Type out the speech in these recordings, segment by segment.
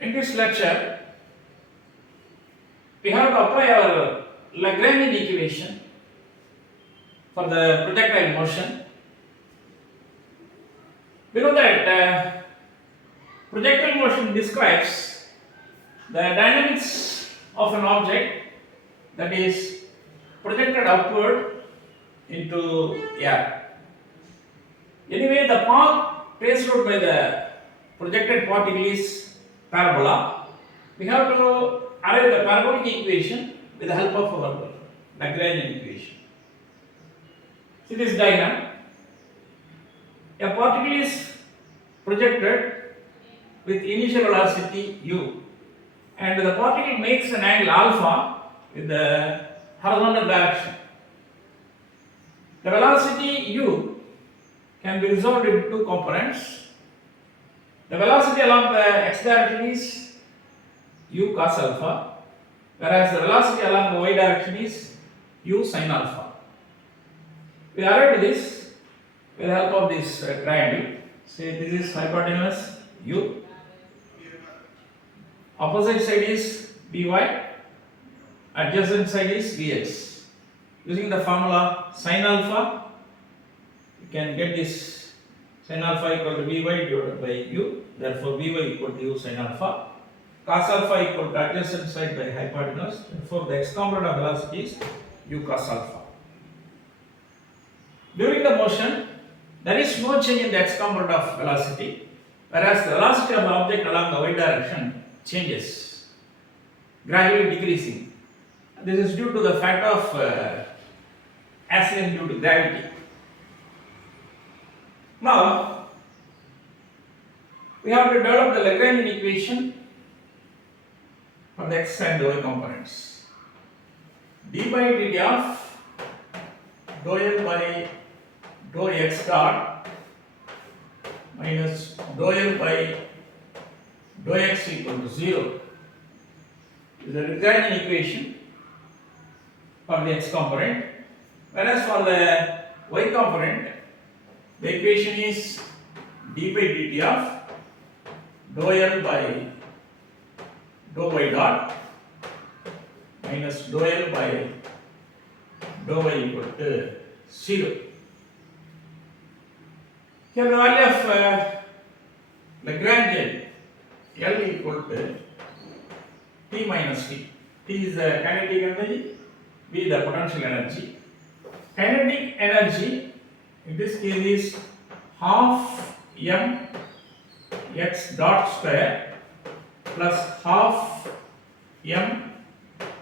In this lecture, we have to apply our Lagrangian equation for the projectile motion. We know that projectile motion describes the dynamics of an object that is projected upward into air. Anyway, the path traced out by the projected particle is parabola. We have to arrive the parabolic equation with the help of our Lagrangian equation. See this diagram. A particle is projected with initial velocity u, and the particle makes an angle alpha with the horizontal direction. The velocity u can be resolved into two components. The velocity along the x direction is u cos alpha, whereas the velocity along the y direction is u sin alpha. We arrived at this with the help of this triangle. Say this is hypotenuse u, opposite side is by, adjacent side is vx. Using the formula sin alpha, you can get this sin alpha equal to by divided by u, therefore by equal to u sin alpha. Cos alpha equal to adjacent side by hypotenuse, therefore the x component of velocity is u cos alpha. During the motion, there is no change in the x component of velocity, whereas the velocity of the object along the y direction changes, gradually decreasing. This is due to the fact of accident due to gravity. Now, we have to develop the Lagrangian equation for the x and the y components. d by dt of dou L by dou x dot minus dou L by dou x equal to 0 is the Lagrangian equation for the x component, whereas for the y component the equation is d by dt of dou L by dou y dot minus dou L by dou y equal to 0. Here the value of Lagrangian L equal to T minus T. T is the kinetic energy, V the potential energy. Kinetic energy in this case is half m x dot square plus half m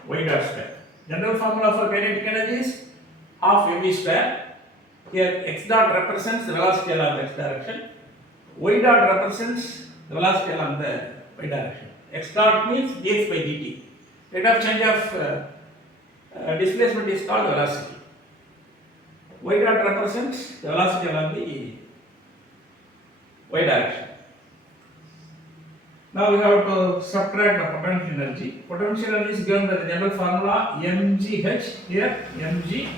y dot square. General formula for kinetic energy is half mv square. Here x dot represents the velocity along the x direction, y dot represents the velocity along the y direction. X dot means dx by dt. Rate of change of displacement is called velocity. Y dot represents the velocity along the y direction. Now we have to subtract the potential energy. Potential energy is given by the general formula mgh, here mgy,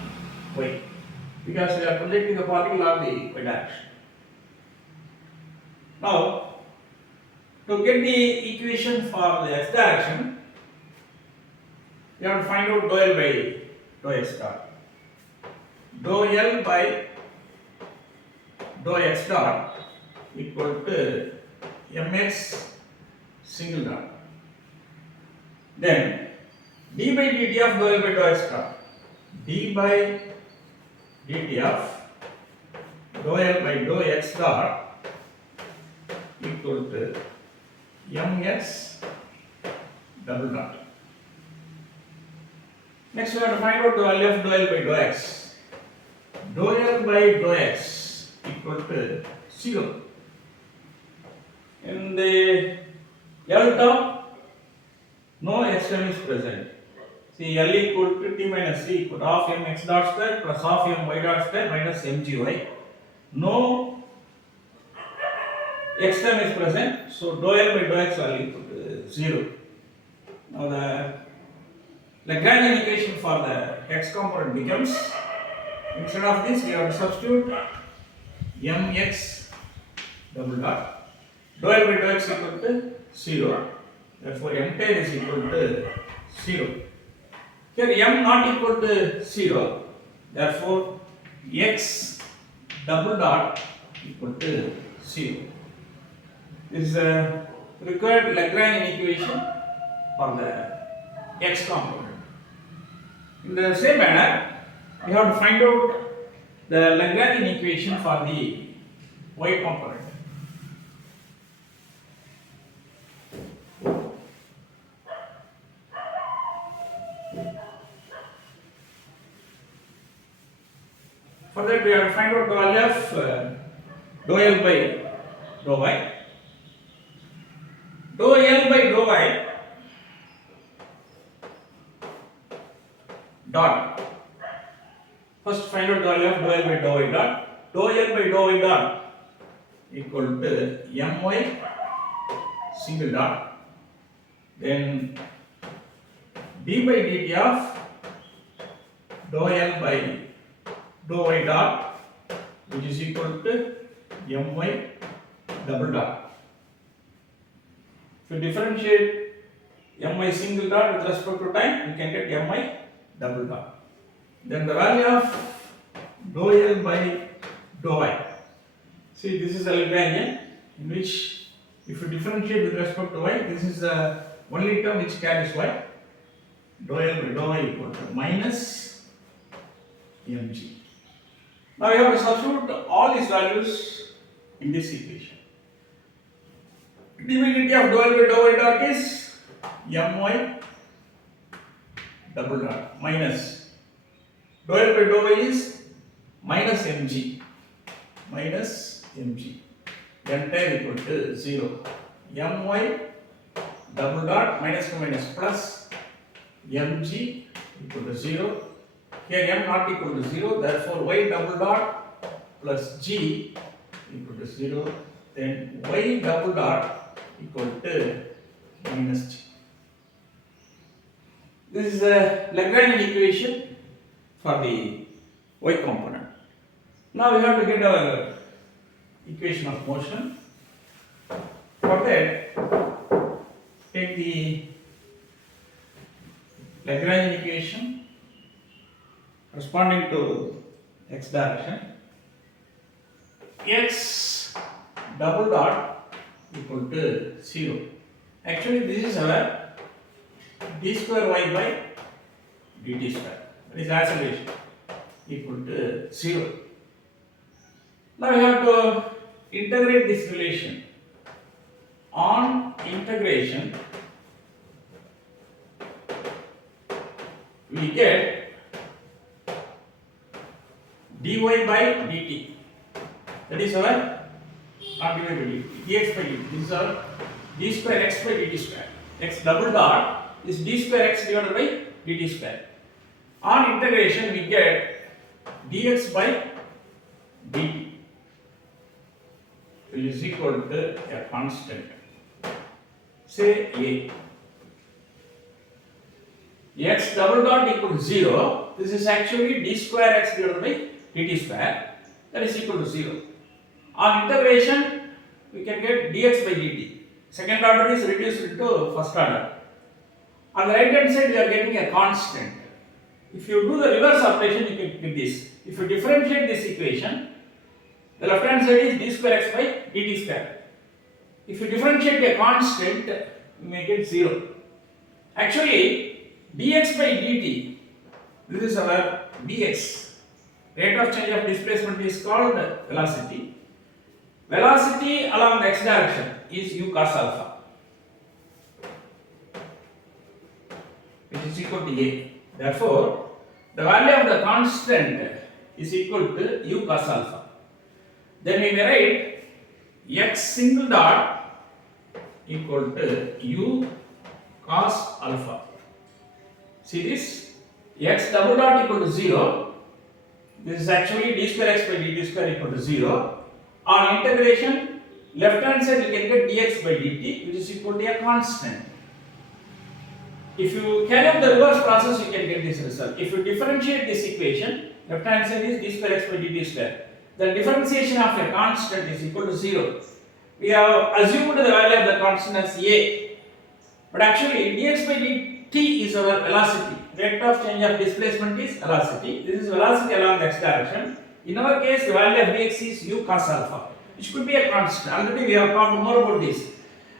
because we are projecting the particle along the y direction. Now, to get the equation for the x direction, we have to find out dou L by dou x dot. Dou L by dou x dot equal to mx single dot. Then d by dt of dou L by dou x dot. d by dt of dou L by dou x dot equal to mx double dot. Next we have to find out the value of dou L by dou x. Dou L by dou x equal to 0. In the L term, no x term is present. See, L equal to t minus c equal to half m x dot square plus half m y dot square minus mgy. No x term is present, so dou L by dou x value equal to 0. Now the Lagrangian equation for the x component becomes, instead of this we have to substitute mx double dot, dou L by dou x equal to 0. Therefore, m tail is equal to 0. Here m not equal to 0. Therefore, x double dot equal to 0. This is a required Lagrangian equation for the x component. In the same manner, we have to find out the Lagrangian equation for the y component. For that, we have to find out the value of dou L by dou y. Dou L by dou y dot. First, find out the value of dou L by dou y dot. Dou L by dou y dot equal to my single dot. Then d by dt of dou L by dou y dot, which is equal to my double dot. If you differentiate my single dot with respect to time, you can get my double dot. Then the value of dou L by dou y. See, this is a Lagrangian in which if you differentiate with respect to y, this is the only term which carries y. Dou L by dou y equal to minus mg. Now we have to substitute all these values in this equation. Ddt of dou L by dou y dot is my double dot minus dou L by dou y is minus mg. Then tail equal to 0. My double dot minus to minus plus mg equal to 0. Here m not equal to 0, therefore y double dot plus g equal to 0. Then y double dot equal to minus g. This is a Lagrangian equation for the y component. Now we have to get our equation of motion. For that, take the Lagrangian equation corresponding to x direction. X double dot equal to 0. Actually, this is our d square y by dt square. That is acceleration equal to 0. Now we have to integrate this relation. On integration, we get dy by dt. That is our not dy by dt, dx by dt. This is our d square x by dt square. X double dot is d square x divided by dt square. On integration, we get dx by dt, which is equal to a constant. Say x double dot equal to 0. This is actually d square x divided by dt square. That is equal to 0. On integration, we can get dx by dt. Second order is reduced into first order. On the right hand side, we are getting a constant. If you do the reverse operation, you can get this. If you differentiate this equation, the left hand side is d square x by dt square. If you differentiate a constant, you may get 0. Actually, dx by dt, this is our dx. Rate of change of displacement is called velocity. Velocity along the x direction is u cos alpha, which is equal to a. Therefore, the value of the constant is equal to u cos alpha. Then we may write x single dot equal to u cos alpha. See this? X double dot equal to 0. This is actually d square x by dt square equal to 0. On integration, left hand side you can get dx by dt, which is equal to a constant. If you carry out the reverse process, you can get this result. If you differentiate this equation, left hand side is d square x by dt square. The differentiation of a constant is equal to 0. We have assumed the value of the constant as a. But actually dx by dt is our velocity. Rate of change of displacement is velocity. This is velocity along the x direction. In our case, the value of dx is u cos alpha, which could be a constant. Already we have talked more about this.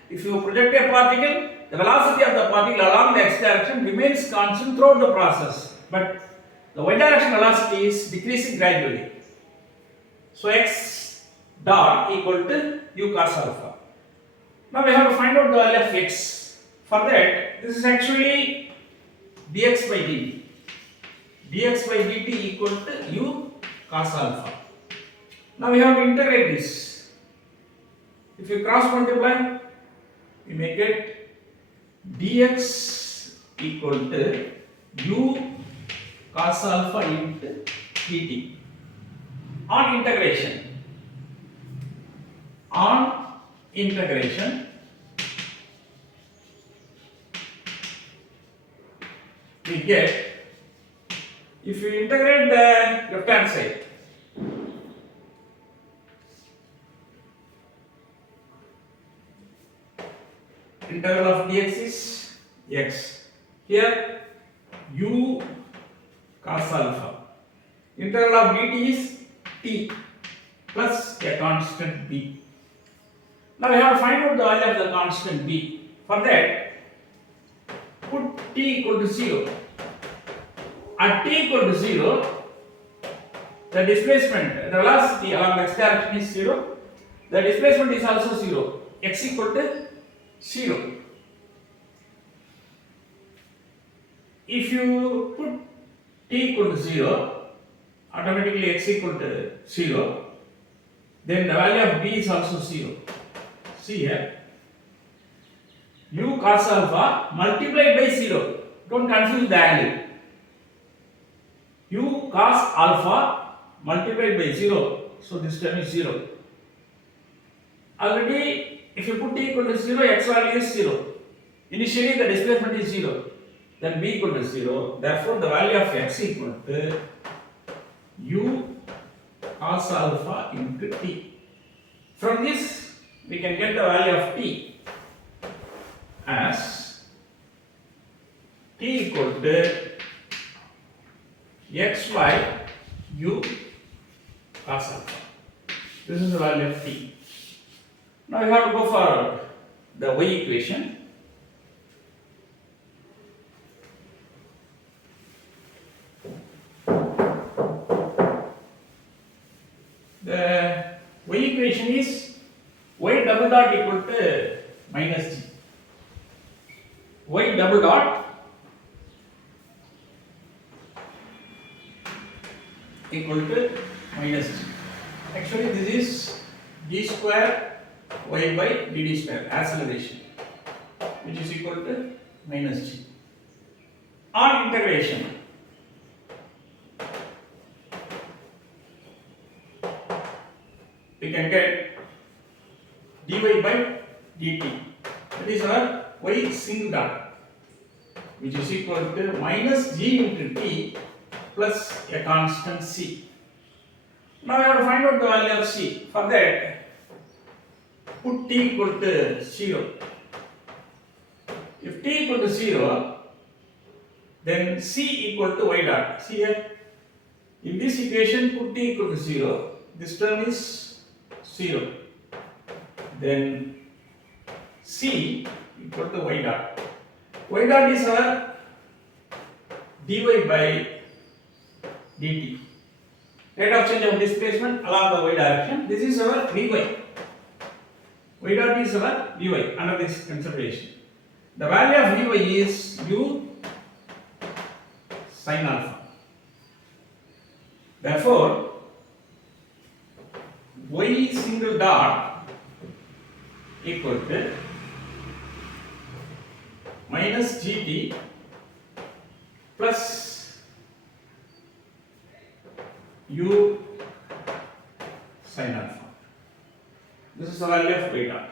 If you project a particle, the velocity of the particle along the x direction remains constant throughout the process, but the y direction velocity is decreasing gradually. So x dot equal to u cos alpha. Now we have to find out the value of x. For that, this is actually dx by dt. Dx by dt equal to u cos alpha. Now we have to integrate this. If you cross multiply, we may get dx equal to u cos alpha into dt. On integration, we get, if you integrate the left hand side, integral of dx is x. Here u cos alpha. Integral of dt is t plus a constant b. Now we have to find out the value of the constant b. For that, put t equal to 0. At t equal to 0, the displacement, the velocity along the x direction is 0. The displacement is also 0. X equal to 0. If you put t equal to 0, automatically x equal to 0, then the value of b is also 0. See here, u cos alpha multiplied by 0. Don't confuse the angle. U cos alpha multiplied by 0. So this term is 0. Already, if you put t equal to 0, x value is 0. Initially the displacement is 0. Then b equal to 0. Therefore, the value of x equal to u cos alpha into t. From this, we can get the value of t as t equal to x by u cos alpha. This is the value of t. Now we have to go for the y equation. The y equation is y double dot equal to minus g. Y double dot equal to minus g. Actually, this is d square y by dd square, acceleration, which is equal to minus g. On integration, we can get dy by dt. That is our y single dot, which is equal to minus g into t plus a constant c. Now we have to find out the value of c. For that, put t equal to 0. If t equal to 0, then c equal to y dot. See here, in this equation, put t equal to 0. This term is 0. Then c equal to y dot. Y dot is our dy by dt. Rate of change of displacement along the y direction. This is our vy. Y dot is our vy under this consideration. The value of vy is u sin alpha. Therefore, y single dot equal to minus gt plus u sin alpha. This is the value of y dot.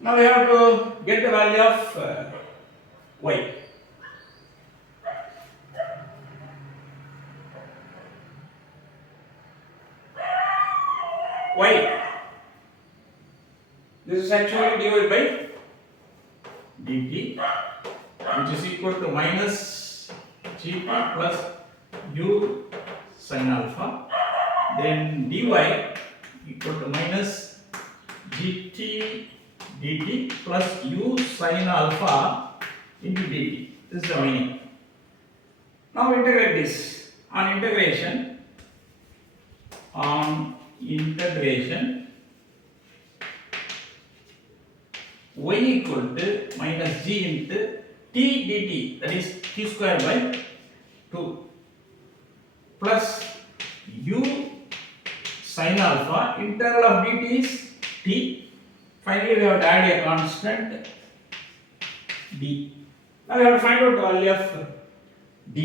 Now we have to get the value of y. Y. This is actually dy by dt, which is equal to minus gt plus u sin alpha. Then dy equal to minus gt dt plus u sin alpha into dt. This is the meaning. Now integrate this. On integration, y equal to minus g into t dt, that is t square by 2 plus u sin alpha. Integral of dt is t. Finally, we have to add a constant d. Now we have to find out the value of d.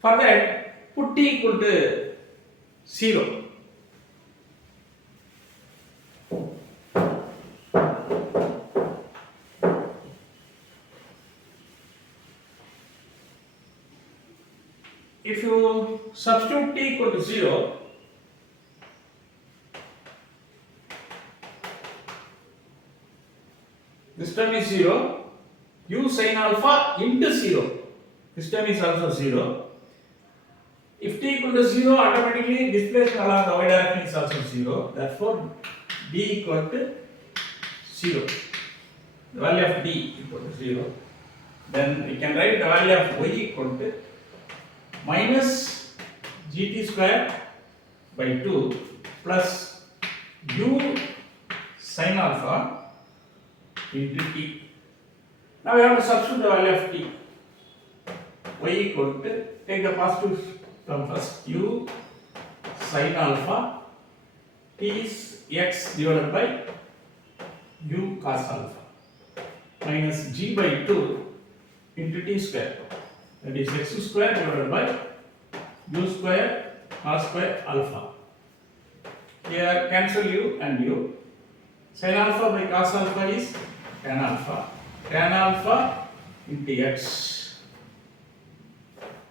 For that, put t equal to 0. If you substitute t equal to 0, this term is 0, u sin alpha into 0, this term is also 0. If t equal to 0, automatically displacement along the y direction is also 0. Therefore, d equal to 0. The value of d equal to 0. Then we can write the value of y equal to minus gt square by 2 plus u sin alpha into t. Now we have to substitute the value of t. Y equal to, take the positive term first, u sin alpha, t is x divided by u cos alpha, minus g by 2 into t square, that is x square divided by u square cos square alpha. Here cancel u and u. Sin alpha by cos alpha is tan alpha. Tan alpha into x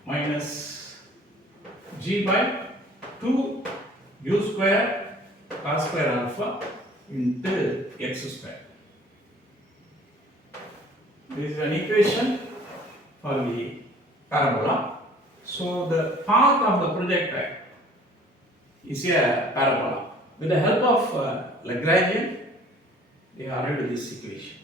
minus g by 2 u square cos square alpha into x square. This is an equation for the parabola. So the path of the projectile is a parabola. With the help of Lagrangian, we arrived at this equation.